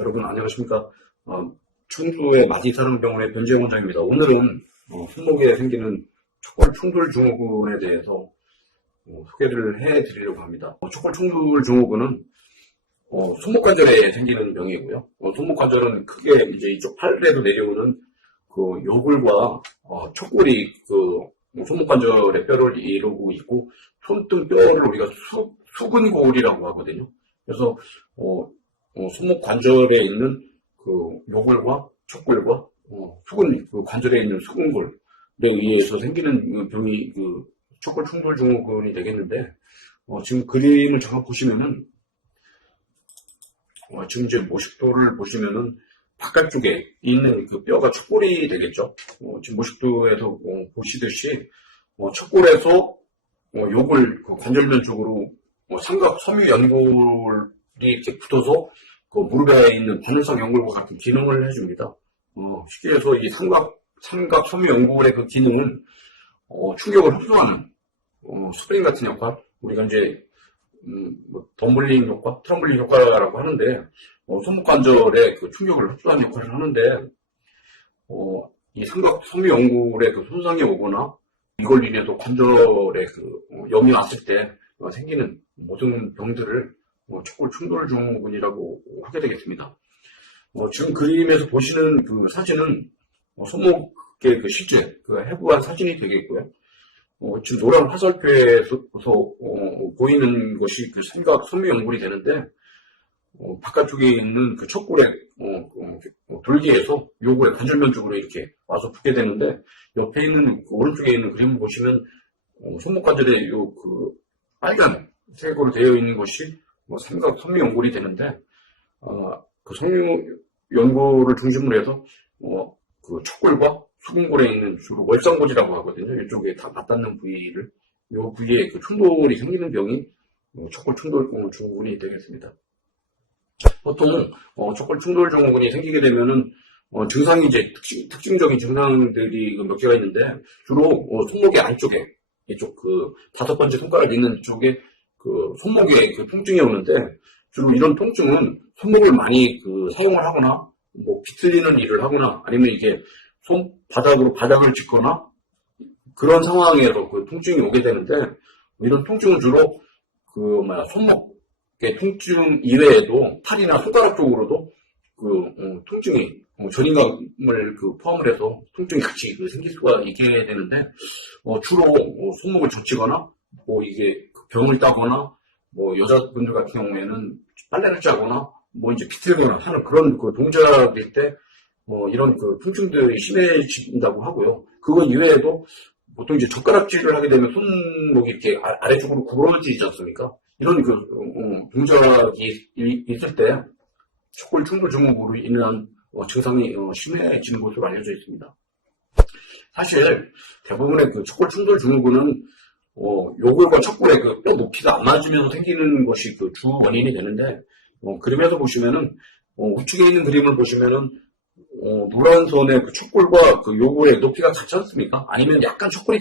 여러분 안녕하십니까. 충주의 마디사랑병원의 변재영 원장입니다. 오늘은 손목에 생기는 촉골 충돌 증후군에 대해서 소개를 해드리려고 합니다. 촉골 충돌 증후군은 손목 관절에 생기는 병이고요. 손목 관절은 크게 이제 이쪽 팔에도 내려오는 그 요골과 촉골이 그 손목 관절의 뼈를 이루고 있고, 손등 뼈를 우리가 수근골이라고 하거든요. 그래서 손목 관절에 있는 그 요골과 촉골과 수근 그 관절에 있는 수근골에 의해서 생기는 병이 그 촉골 충돌 증후군이 되겠는데, 지금 그림을 잠깐 보시면은 지금 이제 모식도를 보시면은 바깥쪽에 있는 그 뼈가 촉골이 되겠죠. 지금 모식도에서 보시듯이 촉골에서 요골 그 관절면 쪽으로 삼각 섬유 연골이 이렇게 붙어서 그 무릎에 있는 바늘성 연골과 같은 기능을 해줍니다. 쉽게 해서 이 삼각 섬유 연골의 그 기능은 충격을 흡수하는 스프링 같은 역할, 우리가 이제 덤블링 효과, 트럼블링 효과라고 하는데, 손목 관절에 그 충격을 흡수하는 역할을 하는데, 이 삼각 섬유 연골에 그 손상이 오거나 이걸 인해서 관절에 그 염이 왔을 때 생기는 모든 병들을 촉골 충돌 증후군이라고 하게 되겠습니다. 지금 그림에서 보시는 그 사진은 손목의 그 실제 그 해부한 사진이 되겠고요. 지금 노란 화살표에서 보이는 것이 그 삼각 섬유 연골이 되는데, 바깥쪽에 있는 그 촉골의 돌기에서 요골의 관절면 쪽으로 이렇게 와서 붙게 되는데, 옆에 있는 그 오른쪽에 있는 그림을 보시면 손목 관절에 요 그 빨간 색으로 되어 있는 것이 삼각 섬유 연골이 되는데, 그 섬유 연골을 중심으로 해서 그 촉골과 수근골에 있는 주로 월상골이라고 하거든요. 이쪽에 다 맞닿는 부위를, 이 부위에 그 충돌이 생기는 병이 촉골 충돌 증후군이 되겠습니다. 보통 촉골 충돌 증후군이 생기게 되면은 증상이 이제 특징적인 증상들이 몇 개가 있는데, 주로 손목의 안쪽에 이쪽 그 5번째 손가락 있는 쪽에 그 손목에 그 통증이 오는데, 주로 이런 통증은 손목을 많이 그 사용을 하거나 비틀리는 일을 하거나 아니면 이게 손바닥으로 바닥을 짚거나 그런 상황에서 그 통증이 오게 되는데, 이런 통증은 주로 그 손목의 통증 이외에도 팔이나 손가락 쪽으로도 그 통증이 전이감을 그 포함을 해서 통증이 같이 생길 수가 있게 되는데, 주로 손목을 젖히거나 이게 병을 따거나 여자분들 같은 경우에는 빨래를 짜거나 이제 비틀거나 하는 그런 그 동작일 때 이런 그 통증들이 심해진다고 하고요. 그거 이외에도 보통 이제 젓가락질을 하게 되면 손목이 이렇게 아래쪽으로 구부러지지 않습니까? 이런 그 동작이 있을 때 촉골 충돌 증후군으로 인한 증상이 심해지는 것으로 알려져 있습니다. 사실 대부분의 그 촉골 충돌 증후군은 요골과 촉골의 그 뼈 높이가 안 맞으면서 생기는 것이 그 주 원인이 되는데, 그림에서 보시면은 우측에 있는 그림을 보시면은 노란 선의 그 촉골과 그 요골의 높이가 같지 않습니까? 아니면 약간 촉골이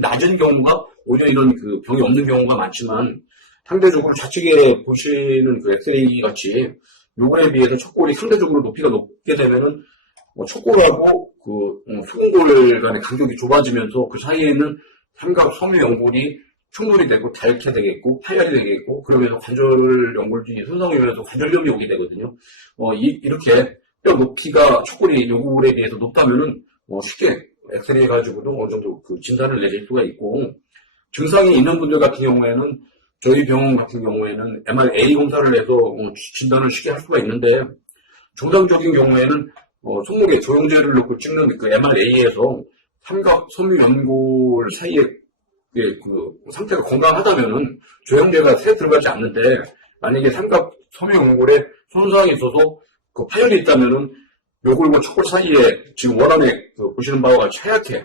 낮은 경우가 오히려 이런 그 병이 없는 경우가 많지만, 상대적으로 좌측에 보시는 그 엑스레이 같이 요골에 비해서 촉골이 상대적으로 높이가 높게 되면은 촉골하고 그 수근골 간의 간격이 좁아지면서 그 사이에는 삼각 섬유 연골이 충돌이 되고 닳게 되겠고 파열이 되겠고, 그러면서 관절 연골이 손상이 오면서 관절염이 오게 되거든요. 이렇게 뼈 높이가 촉골이 요골에 비해서 높다면은 쉽게 엑스레이 가지고도 어느 정도 그 진단을 내릴 수가 있고, 증상이 있는 분들 같은 경우에는 저희 병원 같은 경우에는 MRA 검사를 해서 진단을 쉽게 할 수가 있는데, 정상적인 경우에는 손목에 조영제를 넣고 찍는 그 MRA에서 삼각 섬유 연골 사이에 그 상태가 건강하다면은 조영제가 새 들어가지 않는데, 만약에 삼각 섬유 연골에 손상이 있어서 그 파열이 있다면은 요골과 촉골 사이에 지금 원안에 그 보시는 바와 같이 하얗게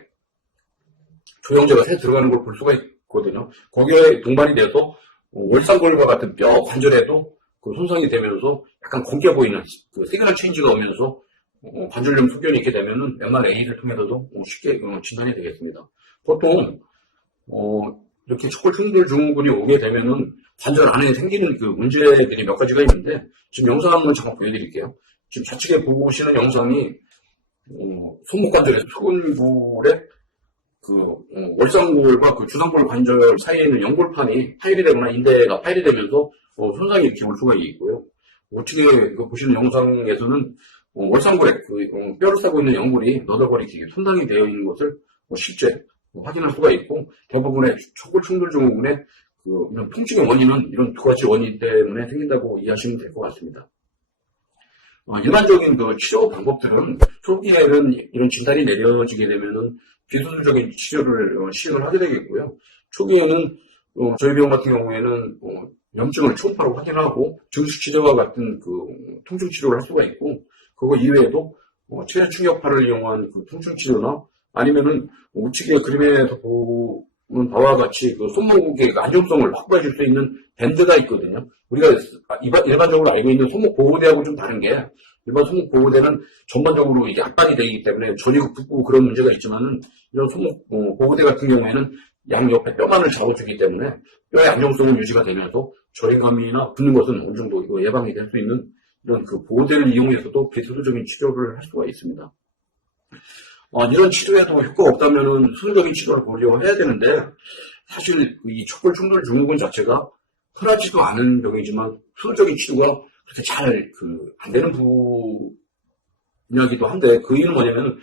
조영제가 새 들어가는 걸 볼 수가 있거든요. 거기에 동반이 돼서 월상골과 같은 뼈 관절에도 그 손상이 되면서 약간 검게 보이는 그 시그널 체인지가 오면서 관절염 소견이 있게 되면은 MRA를 통해서도 쉽게 진단이 되겠습니다. 보통 이렇게 촉골 충돌 증후군이 오게 되면은 관절 안에 생기는 그 문제들이 몇 가지가 있는데, 지금 영상을 잠깐 보여드릴게요. 지금 좌측에 보시는 영상이, 손목관절에서 소근골에 월상골과 그 주상골 관절 사이에 있는 연골판이 파열이 되거나 인대가 파열이 되면서 손상이 이렇게 올 수가 있고요. 우측에 보시는 영상에서는 월상골에 뼈를 싸고 있는 연골이 너덜거리게 손상이 되어 있는 것을 실제 확인할 수가 있고, 대부분의 척골 충돌 증후군의 이런 통증의 원인은 이런 두 가지 원인 때문에 생긴다고 이해하시면 될 것 같습니다. 일반적인 치료 방법들은 초기에는 이런 진단이 내려지게 되면은 비수술적인 치료를 시행을 하게 되겠고요. 초기에는 저희 병원 같은 경우에는 염증을 초음파로 확인하고 증식 치료와 같은 통증 치료를 할 수가 있고, 그거 이외에도 체외 충격파를 이용한 통증 치료나 아니면은 우측에 그림에서 보는 바와 같이 손목의 안정성을 확보해 줄 수 있는 밴드가 있거든요. 우리가 일반적으로 알고 있는 손목 보호대하고 좀 다른 게, 일반 손목 보호대는 전반적으로 이게 압박이 되기 때문에 저리고 붓고 그런 문제가 있지만은, 이런 손목 보호대 같은 경우에는 양옆에 뼈만을 잡아주기 때문에 뼈의 안정성은 유지가 되면서 저림감이나 붓는 것은 어느 정도 예방이 될 수 있는 이런 보호대를 이용해서도 비수술적인 치료를 할 수가 있습니다. 이런 치료에도 효과가 없다면은 수술적인 치료를 고려해야 되는데, 사실 이 척골 충돌 증후군 자체가 흔하지도 않은 병이지만 수술적인 치료가 그렇게 잘 안 되는 분야기도 한데, 그 이유는 뭐냐면,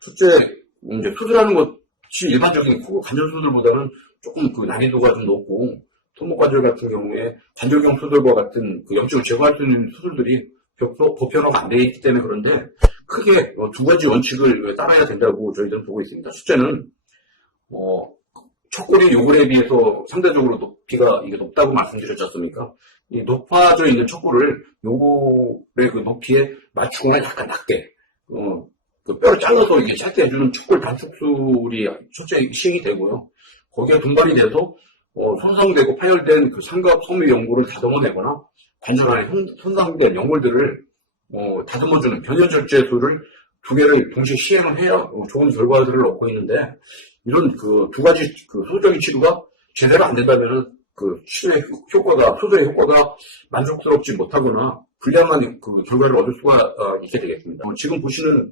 첫째, 이제 수술하는 것이 일반적인 코 관절 수술보다는 조금 난이도가 좀 높고, 손목 관절 같은 경우에 관절경 수술과 같은 염증을 제거할 수 있는 수술들이 보편화가 안 되어 있기 때문에 그런데, 크게 두 가지 원칙을 따라야 된다고 저희들은 보고 있습니다. 첫째는 척골이 요골에 비해서 상대적으로 높이가 이게 높다고 말씀드렸지 않습니까? 이 높아져 있는 척골을 요골의 높이에 맞추거나 약간 낮게 뼈를 잘라서 이렇게 짧게 해주는 척골 단축술이 첫째 시행이 되고요. 거기에 분발이 돼서 손상되고 파열된 삼각 섬유 연골을 다듬어내거나 관절 안에 손상된 연골들을 다듬어주는 변연절제술을 두 개를 동시에 시행을 해야 좋은 결과들을 얻고 있는데, 이런 두 가지 수술적인 치료가 제대로 안 된다면은 치료의 효과가, 수술의 효과가 만족스럽지 못하거나 불리한 결과를 얻을 수가 있게 되겠습니다. 지금 보시는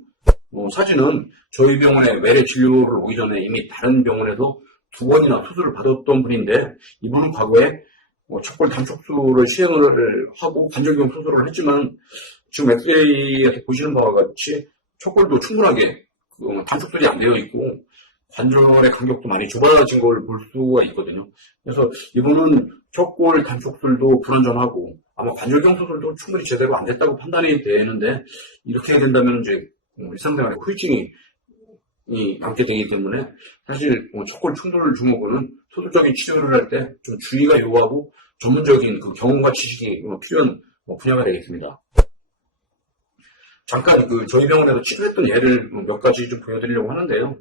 사진은 저희 병원에 외래 진료를 오기 전에 이미 다른 병원에서 2번이나 수술을 받았던 분인데, 이분은 과거에 척골 단축술을 시행을 하고 관절경 수술을 했지만, 지금 엑스레이에서 보시는 바와 같이 척골도 충분하게 단축술이 안 되어 있고 관절의 간격도 많이 좁아진 걸 볼 수가 있거든요. 그래서 이분은 척골 단축술도 불완전하고 아마 관절경 수술도 충분히 제대로 안 됐다고 판단이 되는데, 이렇게 된다면 이제 일상생활에 후유증이 남게 되기 때문에, 사실 척골 충돌 증후군은 수술적인 치료를 할 때 좀 주의가 요구하고 전문적인 경험과 지식이 필요한 분야가 되겠습니다. 잠깐 저희 병원에서 치료했던 예를 몇 가지 좀 보여드리려고 하는데요.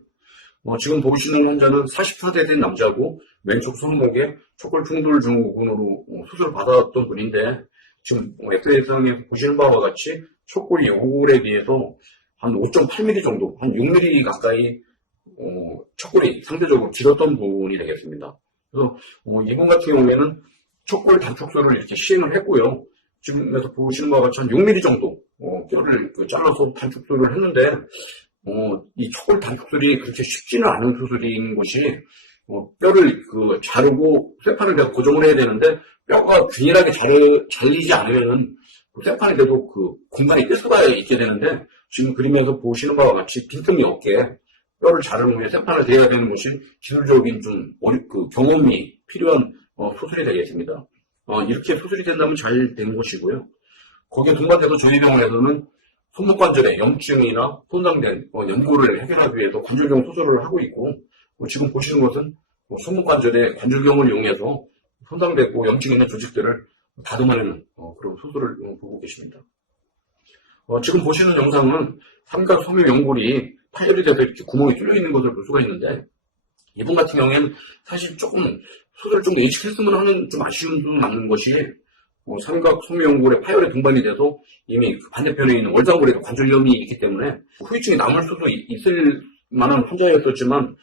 지금 보시는 환자는 44세 된 남자고 왼쪽 손목에 척골 충돌 증후군으로 수술을 받았던 분인데, 지금 엑스레이상에서 보시는 바와 같이 척골이 요골에 비해서 한 5.8mm 정도, 한 6mm 가까이 척골이 상대적으로 길었던 분이 되겠습니다. 그래서 이분 같은 경우에는 척골 단축술을 이렇게 시행을 했고요. 지금에서 보시는 바와 같이 한 6mm 정도 뼈를 잘라서 단축술을 했는데, 이 척골 단축술이 그렇게 쉽지는 않은 수술인 것이, 뼈를 자르고 쇠판을 내가 고정을 해야 되는데, 뼈가 균일하게 잘리지 않으면은 쇠판에도 공간이 뜰 수가 있게 되는데, 지금 그림에서 보시는 바와 같이 빈틈이 없게 뼈를 자른 후에 쇠판을 대야 되는 것이 기술적인 경험이 필요한 수술이 되겠습니다. 이렇게 수술이 된다면 잘 된 것이고요. 거기에 동반돼서 저희 병원에서는 손목관절의 염증이나 손상된 연골을 해결하기 위해서 관절경 수술을 하고 있고, 지금 보시는 것은 손목관절의 관절경을 이용해서 손상되고 염증 있는 조직들을 다듬어내는 그런 수술을 보고 계십니다. 지금 보시는 영상은 삼각 섬유 연골이 파열이 돼서 이렇게 구멍이 뚫려 있는 것을 볼 수가 있는데, 이분 같은 경우에는 사실 조금 수술을 좀 예측했으면 하는 좀 아쉬움도 남는 것이, 삼각 섬유 연골의 파열에 동반이 돼서 이미 반대편에 있는 월상골에도 관절염이 있기 때문에 후유증이 남을 수도 있을 만한 환자였었지만,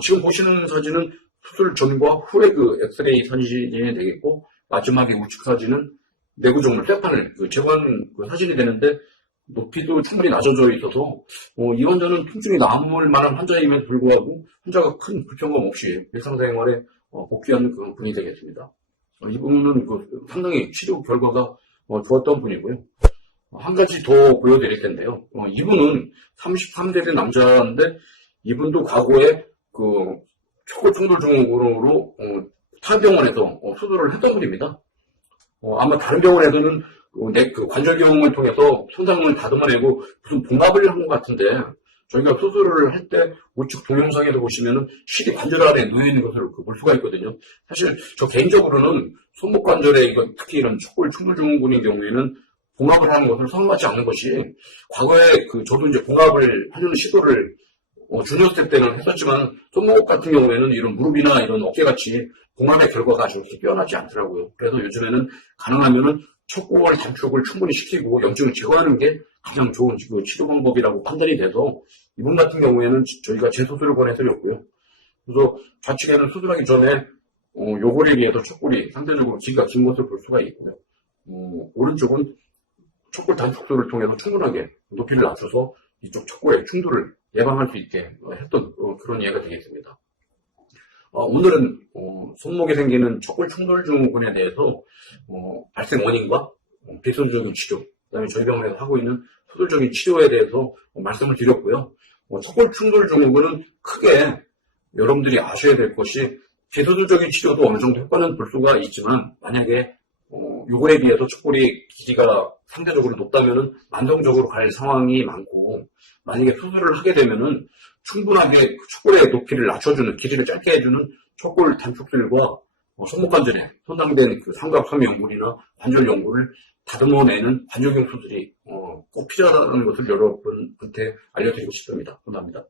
지금 보시는 사진은 수술 전과 후의 엑스레이 사진이 되겠고, 마지막에 우측 사진은 내구정물, 쇠판을 제거한 사진이 되는데, 높이도 충분히 낮아져 있어서, 이 환자는 통증이 남을 만한 환자임에도 불구하고, 환자가 큰 불편감 없이 일상생활에 복귀하는 분이 되겠습니다. 이분은 상당히 치료 결과가 좋았던 분이고요. 한 가지 더 보여드릴 텐데요. 이분은 33세 된 남자인데, 이분도 과거에 척골 충돌 증후군으로 타병원에서 수술을 했던 분입니다. 아마 다른 병원에서는 관절경을 통해서 손상을 다듬어내고 무슨 봉합을 한 것 같은데, 저희가 수술을 할 때 우측 동영상에도 보시면은 실이 관절 아래에 놓여있는 것을 볼 수가 있거든요. 사실 저 개인적으로는 손목 관절에 특히 이런 척골 충돌 증후군인 경우에는 봉합을 하는 것을 선호하지 않는 것이, 과거에 저도 이제 봉합을 하려는 시도를 주니어 때는 했었지만, 손목 같은 경우에는 이런 무릎이나 이런 어깨같이 봉합의 결과가 아주 뛰어나지 않더라고요. 그래서 요즘에는 가능하면은 척골 단축을 충분히 시키고 염증을 제거하는 게 가장 좋은 치료 방법이라고 판단이 돼서, 이분 같은 경우에는 저희가 재수술을 권해드렸고요. 그래서 좌측에는 수술하기 전에 요거에 비해서 척골이 상대적으로 길이가 긴 것을 볼 수가 있고요. 오른쪽은 척골 단축술을 통해서 충분하게 높이를 낮춰서 이쪽 척골의 충돌을 예방할 수 있게 했던 그런 예가 되겠습니다. 오늘은 손목에 생기는 척골 충돌 증후군에 대해서 발생 원인과 비선적인 치료, 그다음에 저희 병원에서 하고 있는 소설적인 치료에 대해서 말씀을 드렸고요. 척골 충돌 증후군은 크게 여러분들이 아셔야 될 것이, 비서술적인 치료도 어느 정도 효과는 볼 수가 있지만, 만약에 요거에 비해서 척골이 길이가 상대적으로 높다면은 만성적으로 갈 상황이 많고, 만약에 수술을 하게 되면은 충분하게 척골의 높이를 낮춰주는, 길이를 짧게 해주는 척골 단축술과 손목 관절에 손상된 삼각섬유 연골이나 관절 연골을 다듬어내는 관절경 수술이 꼭 필요하다는 것을 여러분한테 알려드리고 싶습니다. 감사합니다.